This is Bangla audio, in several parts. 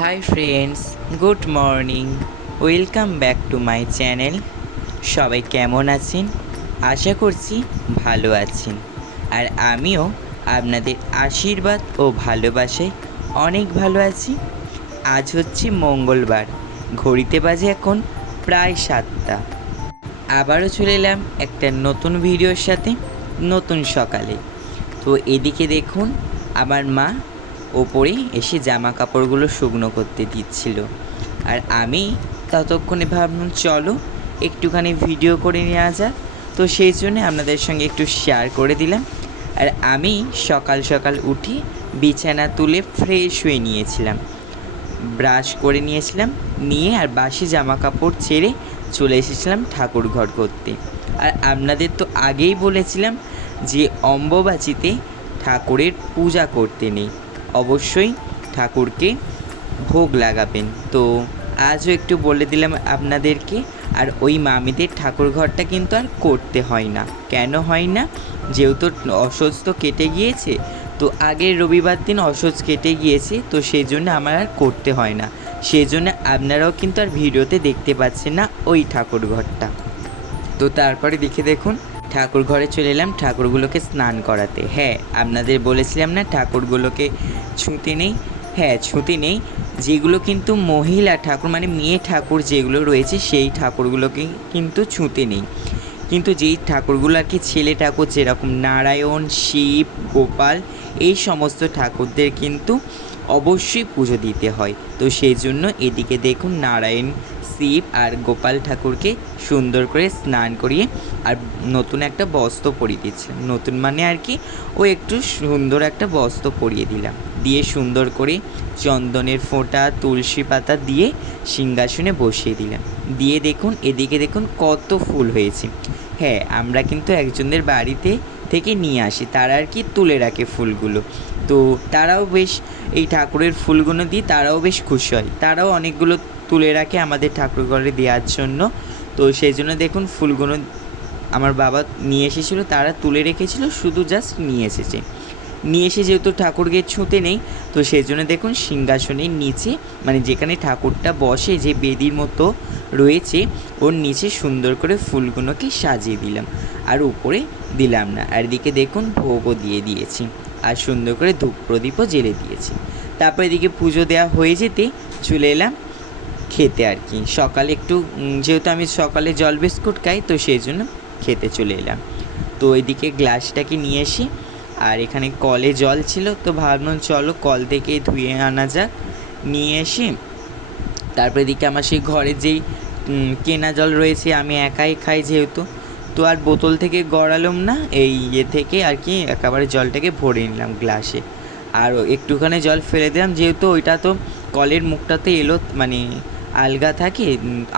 Hi friends, good morning. Welcome back to my channel. সবাই কেমন আছেন? আশা করছি ভালো আছেন। আর আমিও আপনাদের আশীর্বাদ ও ভালোবাসায় অনেক ভালো আছি। আজ হচ্ছে মঙ্গলবার, ঘড়িতে বাজে এখন প্রায় 7টা। আবারও চলে এলাম একটা নতুন ভিডিওর সাথে, নতুন সকালে। তো এদিকে দেখুন, আমার মা ওপরে এসে জামা কাপড়গুলো শুকনো করতে দিচ্ছিল, আর আমি ততক্ষণে ভাবলাম চলো একটুখানি ভিডিও করে নেওয়া যাক। তো সেই জন্য আপনাদের সঙ্গে একটু শেয়ার করে দিলাম। আর আমি সকাল সকাল উঠে বিছানা তুলে ফ্রেশ হয়ে নিয়েছিলাম, ব্রাশ করে নিয়েছিলাম, নিয়ে আর বাসি জামা কাপড় ছেড়ে চলে এসেছিলাম ঠাকুর ঘর করতে। আর আপনাদের তো আগেই বলেছিলাম যে অম্বুবাচীতে ঠাকুরের পূজা করতে নেই, অবশ্যই ঠাকুরকে ভোগ লাগাবেন। তো আজও একটু বলে দিলাম আপনাদেরকে। আর ওই মামিদের ঠাকুর ঘরটা কিন্তু আর করতে হয় না। কেন হয় না? যেহেতু অসুস্থ তো কেটে গিয়েছে, তো আগের রবিবার দিন অসহ্য কেটে গিয়েছে, তো সেই জন্য আমার আর করতে হয় না। সেই জন্য আপনারাও কিন্তু আর ভিডিওতে দেখতে পাচ্ছেন না ওই ঠাকুর ঘরটা। তো তারপরে দেখুন, ঠাকুর ঘরে চলে এলাম ঠাকুরগুলোকে স্নান করাতে। হ্যাঁ, আপনাদের বলেছিলাম না ঠাকুরগুলোকে ছুঁতে নেই। হ্যাঁ, ছুঁতে নেই। যেগুলো কিন্তু মহিলা ঠাকুর, মানে মেয়ে ঠাকুর যেগুলো রয়েছে, সেই ঠাকুরগুলোকে কিন্তু ছুঁতে নেই। কিন্তু যেই ঠাকুরগুলো আর কি ছেলে ঠাকুর, যেরকম নারায়ণ, শিব, গোপাল, এই সমস্ত ঠাকুরদের কিন্তু অবশ্যই পুজো দিতে হয়। তো সেই জন্য এদিকে দেখুন, নারায়ণ, শিব আর গোপাল ঠাকুরকে সুন্দর করে স্নান করিয়ে আর নতুন একটা বস্ত্র পরিয়ে দিচ্ছে। নতুন মানে আর কি, ও একটু সুন্দর একটা বস্ত্র পরিয়ে দিলাম, দিয়ে সুন্দর করে চন্দনের ফোঁটা, তুলসী পাতা দিয়ে সিংহাসনে বসিয়ে দিলাম। দিয়ে দেখুন, এদিকে দেখুন কত ফুল হয়েছে। হ্যাঁ, আমরা কিন্তু একজনের বাড়িতে থেকে নিয়ে আসি, তারা আর কি তুলে রাখে ফুলগুলো। তো তারাও বেশ এই ঠাকুরের ফুলগুলো দিয়ে তারাও বেশ খুশি হয়, তারাও অনেকগুলো তুলে রাখে আমাদের ঠাকুর ঘরে দেওয়ার জন্য। তো সেই জন্য দেখুন ফুলগুলো আমার বাবা নিয়ে এসেছিলো, তারা তুলে রেখেছিল, শুধু জাস্ট নিয়ে এসেছে। নিয়ে এসে যেহেতু ঠাকুরকে ছুঁতে নেই, তো সেই জন্য দেখুন সিংহাসনের নিচে, মানে যেখানে ঠাকুরটা বসে যে বেদির মতো রয়েছে, ওর নিচে সুন্দর করে ফুলগুলোকে সাজিয়ে দিলাম, আর উপরে দিলাম না। আর এদিকে দেখুন ভোগও দিয়ে দিয়েছি, আর সুন্দর করে ধূপ প্রদীপও জ্বেলে দিয়েছি। তারপর এদিকে পুজো দেওয়া হয়ে যেতে চলে এলাম খেতে আর কি। সকালে একটু যেহেতু আমি সকালে জল বিস্কুট খাই, তো সেই জন্য খেতে চলে এলাম। তো এদিকে গ্লাসটাকে নিয়ে এসে, আর এখানে কলে জল ছিল, তো ভাবলাম চলো কল থেকে ধুয়ে আনা যাক। নিয়ে এসে তারপরে এদিকে আমার সেই ঘরে যেই কেনা জল রয়েছে, আমি একাই খাই যেহেতু, তো আর বোতল থেকে গড়ালাম না, এই থেকে আর কি একেবারে জলটাকে ভরে নিলাম গ্লাসে। আর একটুখানি জল ফেলে দিলাম, যেহেতু ওইটা তো কলের মুখটাতে এলো, মানে আলগা থাকে,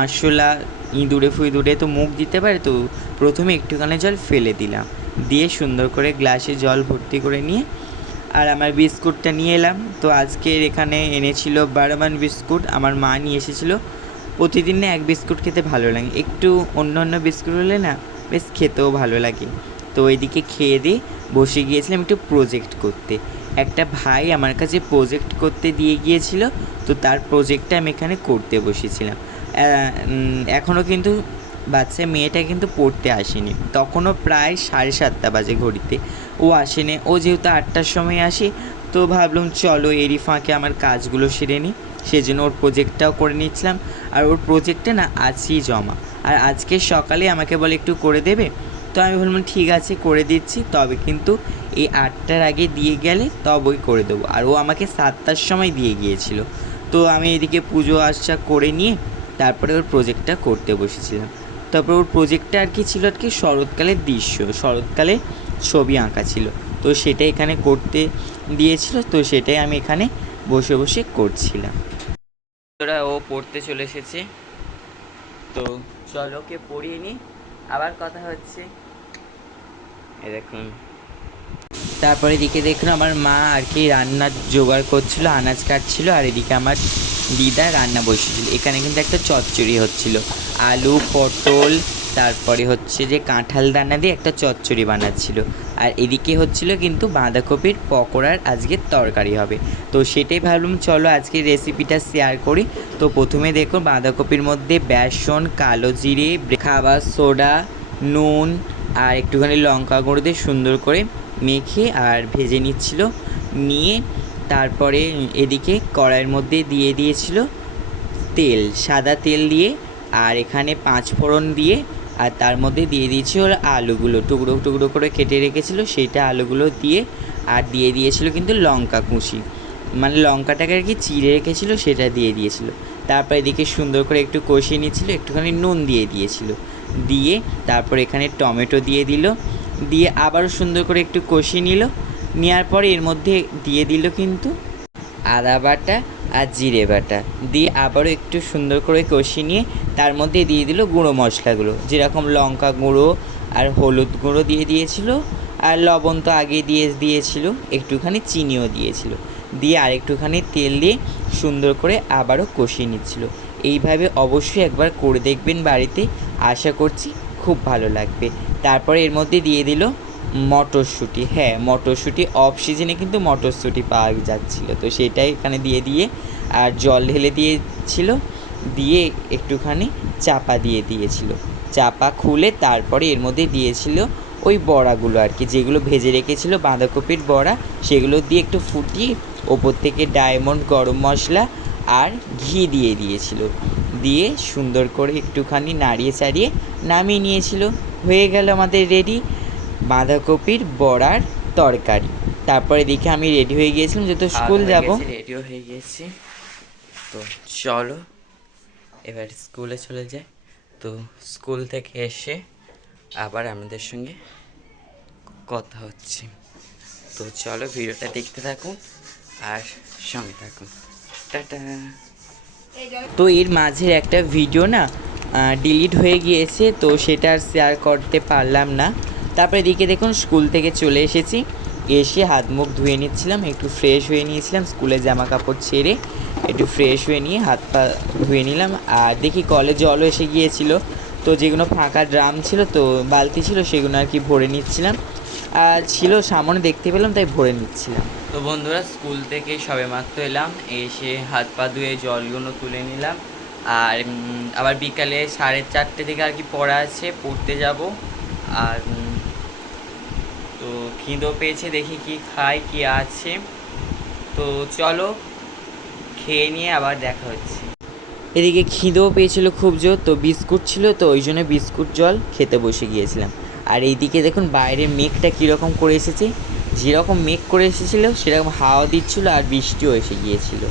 আরশোলা ইঁদুরে ফুইদুরে তো মুখ দিতে পারে, তো প্রথমে একটুখানি জল ফেলে দিলাম, দিয়ে সুন্দর করে গ্লাসে জল ভর্তি করে নিয়ে আর আমার বিস্কুটটা নিয়ে এলাম। তো আজকের এখানে এনেছিল বারমান বিস্কুট, আমার মা নিয়ে এসেছিলো। প্রতিদিন না এক বিস্কুট খেতে ভালো লাগে, একটু অন্য অন্য বিস্কুট হলে না বেশ খেতেও ভালো লাগে। তো ওইদিকে খেয়ে দিয়ে বসে গিয়েছিলাম একটু প্রজেক্ট করতে। একটা ভাই আমার কাছে প্রজেক্ট করতে দিয়ে গিয়েছিল, তো তার প্রজেক্টটা আমি এখানে করতে বসেছিলাম। এখনও কিন্তু বাচ্চা মেয়েটা কিন্তু পড়তে আসেনি, তখনও প্রায় 7:30 বাজে ঘড়িতে। ও আসেনি, ও যেহেতু 8টার সময় আসে, তো ভাবলাম চলো এরই ফাঁকে আমার কাজগুলো সেরে নিই। সেজন্য ওর প্রজেক্টটাও করে নিচ্ছিলাম। আর ওর প্রজেক্টটা না আজই জমা, আর আজকে সকালে আমাকে বলে একটু করে দেবে। তো আমি বললাম ঠিক আছে করে দিচ্ছি, তবে কিন্তু এই 8টার আগে দিয়ে গেলে তবেই করে দেবো। আর ও আমাকে 7টার সময় দিয়ে গিয়েছিল। তো আমি এদিকে পুজো আর্চা করে নিয়ে তারপরে ওর প্রজেক্টটা করতে বসেছিলাম। তারপর ওর প্রজেক্টটা আর কি ছিল, আর কি শরৎকালের দৃশ্য, শরৎকালে ছবি আঁকা ছিল, তো সেটা এখানে করতে দিয়েছিল, তো সেটাই আমি এখানে বসে বসে করছিলাম। তোরা ও পড়তে চলে এসেছে, তো চলো ওকে পড়িয়ে নিই, আবার কথা হচ্ছে। এ দেখুন, তারপরে এদিকে দেখুন আমার মা আর কি রান্নার জোগাড় করছিল, আনাজ কাটছিল, আর এদিকে আমার দিদা রান্না বসেছিল। এখানে কিন্তু একটা চচ্চড়ি হচ্ছিল, আলু পটল, তারপরে হচ্ছে যে কাঁঠাল দানা দিয়ে একটা চচ্চড়ি বানাচ্ছিল। আর এদিকে হচ্ছিল কিন্তু বাঁধাকপির পকোড়ার আজকের তরকারি হবে। তো সেটাই ভাবলাম চলো আজকের রেসিপিটা শেয়ার করি। তো প্রথমে দেখো বাঁধাকপির মধ্যে বেসন, কালো জিরে, খাবার সোডা, নুন আর একটুখানি লঙ্কা গুঁড়ো দিয়ে সুন্দর করে মেখে আর ভেজে নিচ্ছিল। নিয়ে তারপরে এদিকে কড়াইয়ের মধ্যে দিয়ে দিয়েছিল তেল, সাদা তেল দিয়ে, আর এখানে 5 ফোড়ন দিয়ে, আর তার মধ্যে দিয়ে দিয়েছিল আলুগুলো টুকরো টুকরো করে কেটে রেখেছিল, সেইটা আলুগুলো দিয়ে, আর দিয়ে দিয়েছিল কিন্তু লঙ্কা কুচি, মানে লঙ্কাটাকে আর কি চিড়ে রেখেছিল সেটা দিয়ে দিয়েছিল। তারপর এদিকে সুন্দর করে একটু কষিয়ে নিচ্ছিল, একটুখানি নুন দিয়ে দিয়েছিল, দিয়ে তারপর এখানে টমেটো দিয়ে দিল, দিয়ে আবারও সুন্দর করে একটু কষিয়ে নিল। নেওয়ার পরে এর মধ্যে দিয়ে দিল কিন্তু আদা বাটা আর জিরে বাটা, দিয়ে আবারও একটু সুন্দর করে কষিয়ে নিয়ে তার মধ্যে দিয়ে দিল গুঁড়ো মশলাগুলো, যেরকম লঙ্কা গুঁড়ো আর হলুদ গুঁড়ো দিয়ে দিয়েছিল, আর লবণ তো আগে দিয়েছিল, একটুখানি চিনিও দিয়েছিল, দিয়ে আর একটুখানি তেল দিয়ে সুন্দর করে আবারও কষিয়ে নিচ্ছিল। এইভাবে অবশ্যই একবার করে দেখবেন বাড়িতে, আশা করছি খুব ভালো লাগবে। তারপরে এর মধ্যে দিয়ে দিল মটরশুঁটি। হ্যাঁ, মটরশুঁটি অফ সিজনে কিন্তু মটরশুঁটি পাওয়া যাচ্ছিলো, তো সেটাই এখানে দিয়ে আর জল ঢেলে দিয়েছিল, দিয়ে একটুখানি চাপা দিয়ে দিয়েছিল। চাপা খুলে তারপরে এর মধ্যে দিয়েছিল ওই বড়াগুলো আর কি, যেগুলো ভেজে রেখেছিল বাঁধাকপির বড়া, সেগুলো দিয়ে একটু ফুটিয়ে ওপর থেকে ডায়মন্ড গরম মশলা আর ঘি দিয়ে দিয়েছিল, দিয়ে সুন্দর করে একটুখানি নাড়িয়ে চাড়িয়ে নামিয়ে নিয়েছিল। হয়ে গেল আমাদের রেডি বাঁধাকপির বড়ার তরকারি। তারপরে দেখে আমি রেডি হয়ে গিয়েছিলাম, যেহেতু স্কুল যাব, রেডিও হয়ে গিয়েছি। তো চলো এবার স্কুলে চলে যাই। তো স্কুল থেকে এসে আবার আমাদের সঙ্গে কথা হচ্ছে। তো চলো ভিডিওটা দেখতে থাকুন আর সঙ্গে থাকুন। টাটা। তো এর মাঝের একটা ভিডিও না ডিলিট হয়ে গিয়েছে, তো সেটা আর শেয়ার করতে পারলাম না। তারপরে এদিকে দেখুন স্কুল থেকে চলে এসেছি, এসে হাত মুখ ধুয়ে নিচ্ছিলাম, একটু ফ্রেশ হয়ে নিয়েছিলাম, স্কুলে জামা কাপড় ছেড়ে একটু ফ্রেশ হয়ে নিয়ে হাত পা ধুয়ে নিলাম। আর দেখি কলে জলও এসে গিয়েছিল, তো যেগুলো ফাঁকা ড্রাম ছিল তো বালতি ছিল সেগুলো আর কি ভরে নিচ্ছিলাম, আর ছিল সামনে দেখতে পেলাম তাই ভরে নিচ্ছিলাম। তো বন্ধুরা স্কুল থেকে সবেমাত্র এলাম, এসে হাত পা ধুয়ে জলগুলো তুলে নিলাম, আর আবার বিকালে 4:30 থেকে আর কি পড়া আছে, পড়তে যাব। আর তো খিদেও পেয়েছে, দেখি কি খাই কি আছে। তো চলো খেয়ে নিয়ে আবার দেখা হচ্ছে। এদিকে খিদেও পেয়েছিল খুব জোর, তো বিস্কুট ছিল, তো ওই জন্য বিস্কুট জল খেতে বসে গিয়েছিলাম। আর এইদিকে দেখুন বাইরে মেঘটা কীরকম করে এসেছে, যেরকম মেঘ করে এসেছিলো সেরকম হাওয়া দিচ্ছিলো আর বৃষ্টিও এসে গিয়েছিল।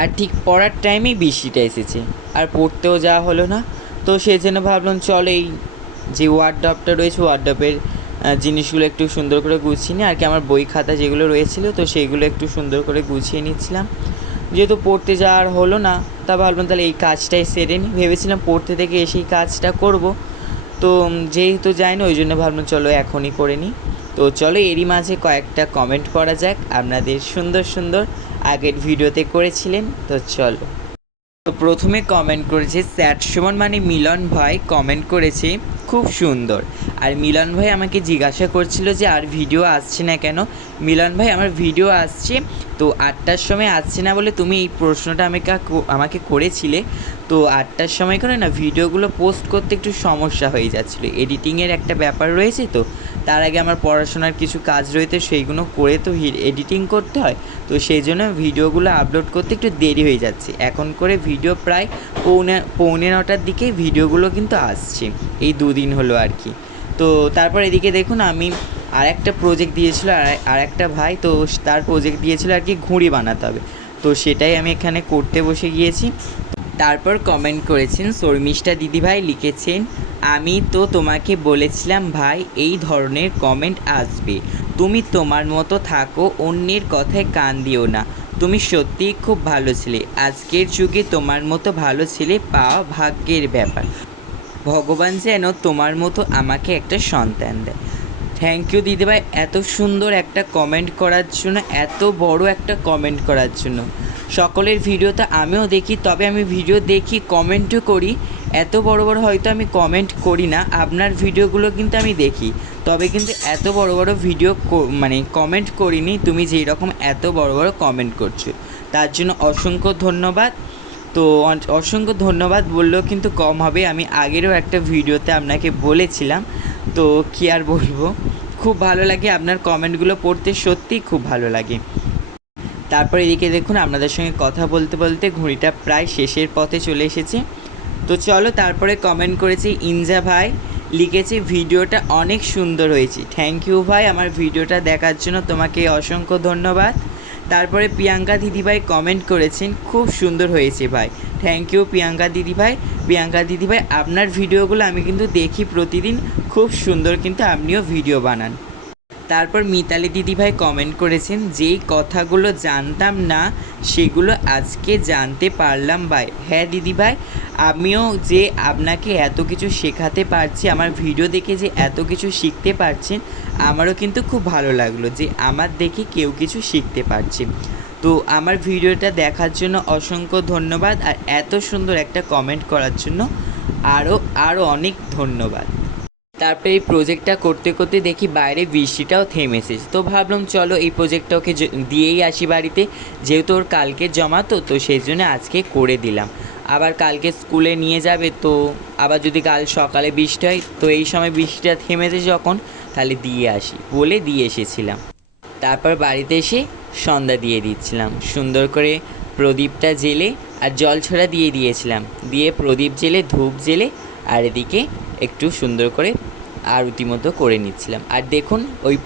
আর ঠিক পড়ার টাইমেই বৃষ্টিটা এসেছে, আর পড়তেও যাওয়া হলো না। তো সেই জন্য ভাবলাম চলো এই যে ওয়ার্ডরোবটা রয়েছে ওয়ার্ডরোবের জিনিসগুলো একটু সুন্দর করে গুছিয়ে নিই আর কি, আমার বই খাতা যেগুলো রয়েছিল তো সেইগুলো একটু সুন্দর করে গুছিয়ে নিচ্ছিলাম। যেহেতু পড়তে যাওয়ার হলো না, তা ভাবলাম তাহলে এই কাজটাই সেরে নিই, ভেবেছিলাম পড়তে থেকে এসেই কাজটা করব, তো যেহেতু যাই না ওই জন্য ভাবলাম চলো এখনই করে নিই। তো চলো এরই মাঝে কয়েকটা কমেন্ট করা যাক, আপনাদের সুন্দর সুন্দর আগের ভিডিওতে করেছিলেন, তো চলো। তো প্রথমে কমেন্ট করেছে স্যাট সুমন মানে মিলন ভাই, কমেন্ট করেছে খুব সুন্দর। আর মিলন ভাই আমাকে জিজ্ঞাসা করছিল যে আর ভিডিও আসছে না কেন। মিলন ভাই আমার ভিডিও আসছে, তো 8টার সময় আসছে না বলে তুমি এই প্রশ্নটা আমাকে করেছিলে। তো 8টার সময় করে না ভিডিওগুলো পোস্ট করতে একটু সমস্যা হয়ে যাচ্ছিলো, এডিটিংয়ের একটা ব্যাপার রয়েছে, তো তার আগে আমার পড়াশোনার কিছু কাজ রয়েছে সেইগুলো করে তো এডিটিং করতে হয়, তো সেই জন্য ভিডিওগুলো আপলোড করতে একটু দেরি হয়ে যাচ্ছে। এখন করে ভিডিও প্রায় পৌনে 9টার দিকে ভিডিওগুলো কিন্তু আসছে, এই 2 দিন হলো আর কি। তো তারপর এদিকে দেখুন আমি আর একটা প্রজেক্ট দিয়েছিল আর একটা ভাই, তো তার প্রজেক্ট দিয়েছিল আর কি ঘুড়ি বানাতে হবে, তো সেটাই আমি এখানে করতে বসে গিয়েছি। তারপর কমেন্ট করেছেন শর্মিষ্ঠা দিদিভাই, লিখেছেন আমি তো তোমাকে বলেছিলাম ভাই এই ধরনের কমেন্ট আসবে, তুমি তোমার মতো থাকো, অন্যের কথায় কান দিও না, তুমি সত্যিই খুব ভালো ছেলে। আজকের যুগে তোমার মতো ভালো ছেলে পাওয়া ভাগ্যের ব্যাপার। ভগবান যেন তোমার মতো আমাকে একটা সন্তান দেয়। থ্যাংক ইউ দিদিভাই এত সুন্দর একটা কমেন্ট করার জন্য, এত বড় একটা কমেন্ট করার জন্য। সকলের ভিডিওতে আমিও দেখি, তবে আমি ভিডিও দেখি, কমেন্টও করি। এত বড় বড় হয়তো আমি কমেন্ট করি না, আপনার ভিডিওগুলো কিন্তু আমি দেখি, তবে কিন্তু এত বড় বড় ভিডিও মানে কমেন্ট করিনি। তুমি যেই রকম এত বড় বড় কমেন্ট করছো তার জন্য অসংখ্য ধন্যবাদ। তো অসংখ্য ধন্যবাদ বললেও কিন্তু কম হবে। আমি আগেরও একটা ভিডিওতে আপনাকে বলেছিলাম, তো কী আর বলবো, খুব ভালো লাগে আপনার কমেন্টগুলো পড়তে, সত্যিই খুব ভালো লাগে। তারপর এদিকে দেখুন আপনাদের সঙ্গে কথা বলতে বলতে ঘড়িটা প্রায় শেষের পথে চলে এসেছে। তো চলো, তারপরে কমেন্ট করেছে ইনজা ভাই, লিখেছে ভিডিওটা অনেক সুন্দর হয়েছে। থ্যাংক ইউ ভাই, আমার ভিডিওটা দেখার জন্য তোমাকে অসংখ্য ধন্যবাদ। তারপরে প্রিয়াঙ্কা দিদিভাই কমেন্ট করেছেন খুব সুন্দর হয়েছে ভাই। থ্যাংক ইউ প্রিয়াঙ্কা দিদিভাই। প্রিয়াঙ্কা দিদিভাই আপনার ভিডিওগুলো আমি কিন্তু দেখি প্রতিদিন, খুব সুন্দর কিন্তু আপনিও ভিডিও বানান। তারপর মিতালি দিদিভাই কমেন্ট করেছেন যেই কথাগুলো জানতাম না সেগুলো আজকে জানতে পারলাম ভাই। হ্যাঁ দিদিভাই, আমিও যে আপনাকে এত কিছু শেখাতে পারছি, আমার ভিডিও দেখে যে এত কিছু শিখতে পারছেন, আমারও কিন্তু খুব ভালো লাগলো যে আমার দেখে কেউ কিছু শিখতে পারছে। তো আমার ভিডিওটা দেখার জন্য অসংখ্য ধন্যবাদ, আর এত সুন্দর একটা কমেন্ট করার জন্য আরও অনেক ধন্যবাদ। তারপরে এই প্রজেক্টটা করতে করতে দেখি বাইরে বৃষ্টিটাও থেমেছে। তো ভাবলাম চলো এই প্রজেক্টটা ওকে দিয়েই আসি বাড়িতে, যেহেতু ওর কালকে জমাতো, তো সেই জন্য আজকে করে দিলাম। আবার কালকে স্কুলে নিয়ে যাবে, তো আবার যদি কাল সকালে বৃষ্টি হয়, তো এই সময় বৃষ্টিটা থেমেছে যখন, তাহলে দিয়ে আসি বলে দিয়ে এসেছিলাম। তারপর বাড়িতে এসে সন্ধ্যা দিয়ে দিচ্ছিলাম, সুন্দর করে প্রদীপটা জেলে আর জল ছড়া দিয়ে দিয়েছিলাম, দিয়ে প্রদীপ জেলে ধূপ জেলে আর এদিকে একটু সুন্দর করে আরতি মতো করে নিচ্ছিলাম। আর দেখুন ওই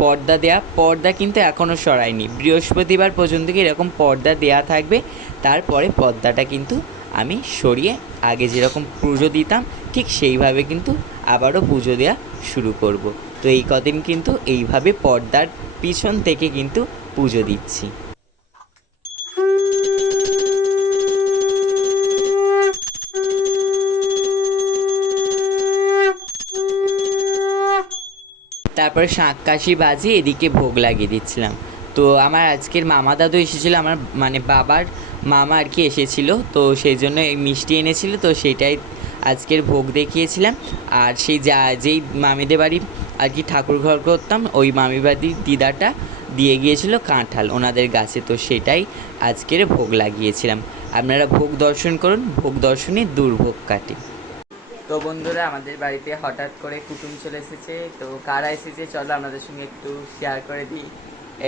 পর্দা কিন্তু এখনও সরাইনি, বৃহস্পতিবার পর্যন্ত কি এরকম পর্দা দেয়া থাকবে। তারপরে পর্দাটা কিন্তু আমি সরিয়ে আগে যেরকম পুজো দিতাম ঠিক সেইভাবে কিন্তু আবারও পুজো দেওয়া শুরু করব। তো এই কদিন কিন্তু এইভাবে পর্দার পিছন থেকে কিন্তু পুজো দিচ্ছি। তারপরে শাঁখ কাশি বাজিয়ে এদিকে ভোগ লাগিয়ে দিচ্ছিলাম। তো আমার আজকের মামা দাদু এসেছিলো, আমার মানে বাবার মামা আর কি এসেছিলো, তো সেই জন্য এই মিষ্টি এনেছিল, তো সেটাই আজকের ভোগ দেখিয়েছিলাম। আর সেই যেই মামিদের বাড়ি আর কি ঠাকুর ঘর করতাম, ওই মামি বাড়ির দিদাটা দিয়ে গিয়েছিল কাঁঠাল ওনাদের গাছে, তো সেটাই আজকের ভোগ লাগিয়েছিলাম। আপনারা ভোগ দর্শন করুন, ভোগ দর্শনে দুর্ভোগ কাটে। তো বন্ধুরা, আমাদের বাড়িতে হঠাৎ করে কুটুম চলে এসেছে। তো কারা এসেছে চলো আপনাদের সঙ্গে একটু শেয়ার করে দিই।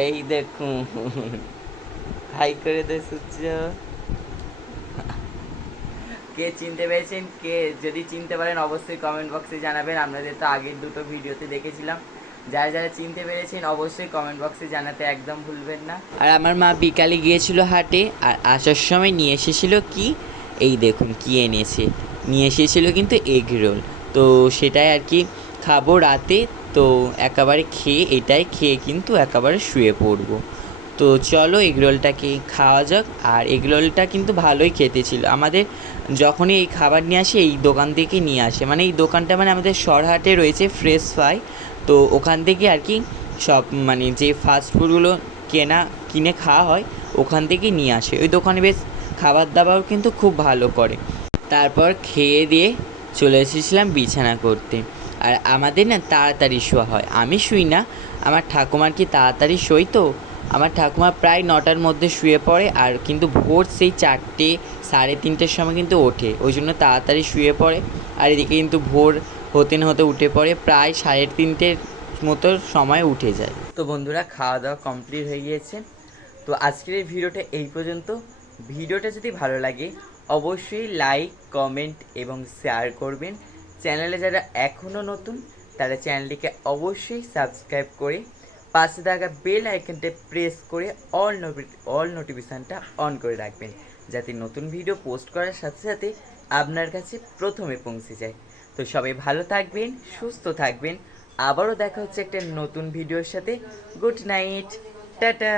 এই দেখুন, হাই করে দে সূর্য। কে চিনতে পেরেছেন, কে যদি চিনতে পারেন অবশ্যই কমেন্ট বক্সে জানাবেন। আপনাদের তো আগের দুটো ভিডিওতে দেখেছিলাম, যারা যারা চিনতে পেরেছেন অবশ্যই কমেন্ট বক্সে জানাতে একদম ভুলবেন না। আর আমার মা বিকালে গিয়েছিল হাটে, আর আসার সময় নিয়ে এসেছিল কি, এই দেখুন কি এনেছে, নিয়ে এসেছিল কিন্তু এগ রোল। তো সেটাই আর কি খাবো রাতে, তো একেবারে এটাই খেয়ে কিন্তু একেবারে শুয়ে পড়বো। তো চলো এগরোলটাকে খাওয়া যাক। আর এগরোলটা কিন্তু ভালোই খেতে ছিল। আমাদের যখনই এই খাবার নিয়ে আসে এই দোকান থেকে নিয়ে আসে, মানে এই দোকানটা মানে আমাদের সরহাটে রয়েছে ফ্রেশ ফ্রাই, তো ওখান থেকে আর কি সব মানে যে ফাস্টফুডগুলো কিনে খাওয়া হয় ওখান থেকে নিয়ে আসে। ওই দোকানে বেশ খাবার দাবারও কিন্তু খুব ভালো করে। তারপর খেয়ে দিয়ে চলে এসেছিলাম বিছানা করতে। আর আমাদের না তাড়াতাড়ি শোয়া হয়, আমি শুই না, আমার ঠাকুমার কি তাড়াতাড়ি শোয়, তো আমার ঠাকুমা প্রায় 9টার মধ্যে শুয়ে পড়ে, আর কিন্তু ভোর সেই 4টে 3:30টের সময় কিন্তু ওঠে, ওই জন্য তাড়াতাড়ি শুয়ে পড়ে। আর এদিকে কিন্তু ভোর হতে না হতে উঠে পড়ে, প্রায় 3:30টের মতো সময় উঠে যায়। তো বন্ধুরা, খাওয়া দাওয়া কমপ্লিট হয়ে গিয়েছে। তো আজকের এই ভিডিওটা এই পর্যন্ত। ভিডিওটা যদি ভালো লাগে অবশ্যই লাইক, কমেন্ট এবং শেয়ার করবেন। চ্যানেলে যারা এখনও নতুন তারা চ্যানেলটিকে অবশ্যই সাবস্ক্রাইব করে পাশে থাকা বেল আইকনটা প্রেস করে অল নোটিফিকেশানটা অন করে রাখবেন, যাতে নতুন ভিডিও পোস্ট করার সাথে সাথে আপনার কাছে প্রথমে পৌঁছে যায়। তো সবাই ভালো থাকবেন, সুস্থ থাকবেন। আবারও দেখা হচ্ছে একটা নতুন ভিডিওর সাথে। Good night, tata.